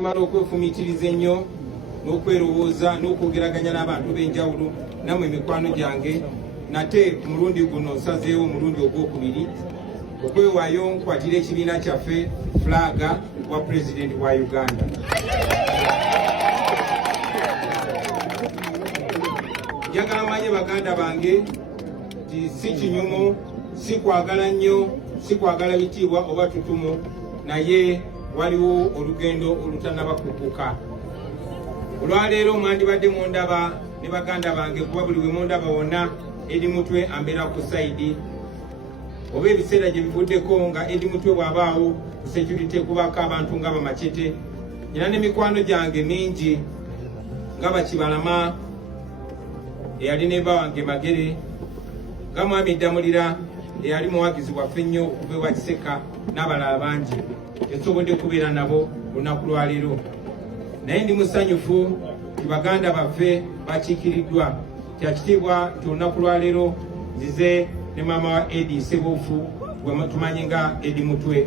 Mara okwefumiitiriza ennyo n'okwerowooza n'okwogeraganya n'abantu b'enjawulo nammwe mikwano gyange nate omulundi guno nsazeewo omulundi ogwokubiri okwewaayo nkwatira ekibiina kyaffe fulaga wa pulezidenti wa Uganda. Njagala manye baganda bange nti si kinyumu, si kwagala nnyo, si kwagala bitiibwa oba tutumu, naye waliwo olugendo olutannaba kukuka. Olwaleero mwandibadde mundaba ne baganda bange kuba buli we mundaba wonna Edi Mutwe ambeera ku sayidi oba ebiseera gye bivuddeko nga Edi Mutwe bw'abaawo ku security kubako abantu nga Bamachete. Nina ne mikwano gyange mingi nga Bakibalama eyali neba wange Magere, nga Mwami Damulira eyali muwagizi waffe ennyo okuva ewa Kiseka n'abalala bangi esobodde kubeera nabo olunaku lwaleero. Naye ndi musanyufu ti baganda baffe bakiikiriddwa. Kyakitiibwa nti olunaku lwaleero nzize ne maama wa Edi Ssebuufu gwe tumanyi nga Edi Mutwe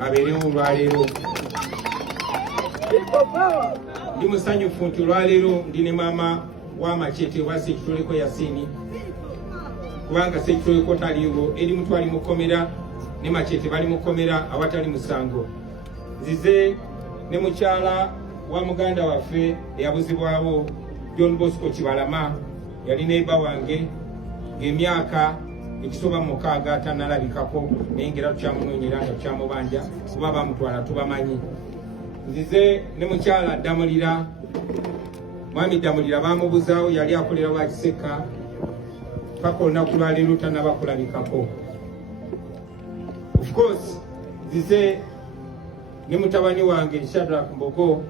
abeerewo olwaleero. Ndi musanyufu nti olwaleero ndi ne maama wa Machete wa Sekitoleko Yasini, kubanga Sekitoleko taliiwo, Edi Mutwe ali mukomera ne Machete bali mukomera awatali musango. Nzize ne mukyala wa muganda waffe eyabuzibwawo John Bosco Kibalama, yali neiba wange ng'emyaka ekisoba mu 6 tannalabikako naye ngera tukyamunoonyera nga tukyamubanja kuba bamutwala tubamanyi. Nzize ne mukyala Damulira, Mwami Damulira bamubuzaawo yali akolera wa Kiseka paka olunaku lwaleero tannaba kulabikako. Of course nzize ne mutabani wange Shadrack Mbogo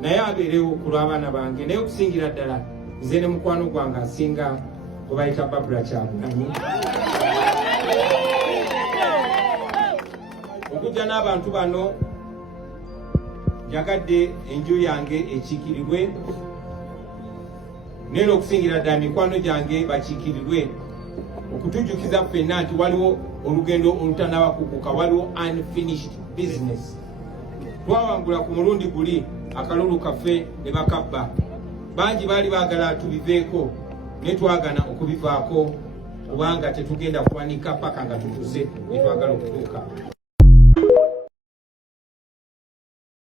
naye abeerewo ku lw'abaana bange, naye okusingira ddala nze ne mukwano gwange asinga gwe bayita Babula Kyagulanyi. Okujja n'abantu bano njagadde enju yange ekiikirirwe, naye n'okusingira ddala mikwano gyange bakiikirirwe okutujjukiza ffenna nti waliwo olugendo olutannaba kukuka, waliwo unfinished business. Twawangula ku mulundi guli akalulu kaffe ne bakabba, bangi baali baagala tubiveeko naye twagana okubivaako kubanga tetugenda kuwanika paka nga tutuuse ne twagala okutuuka.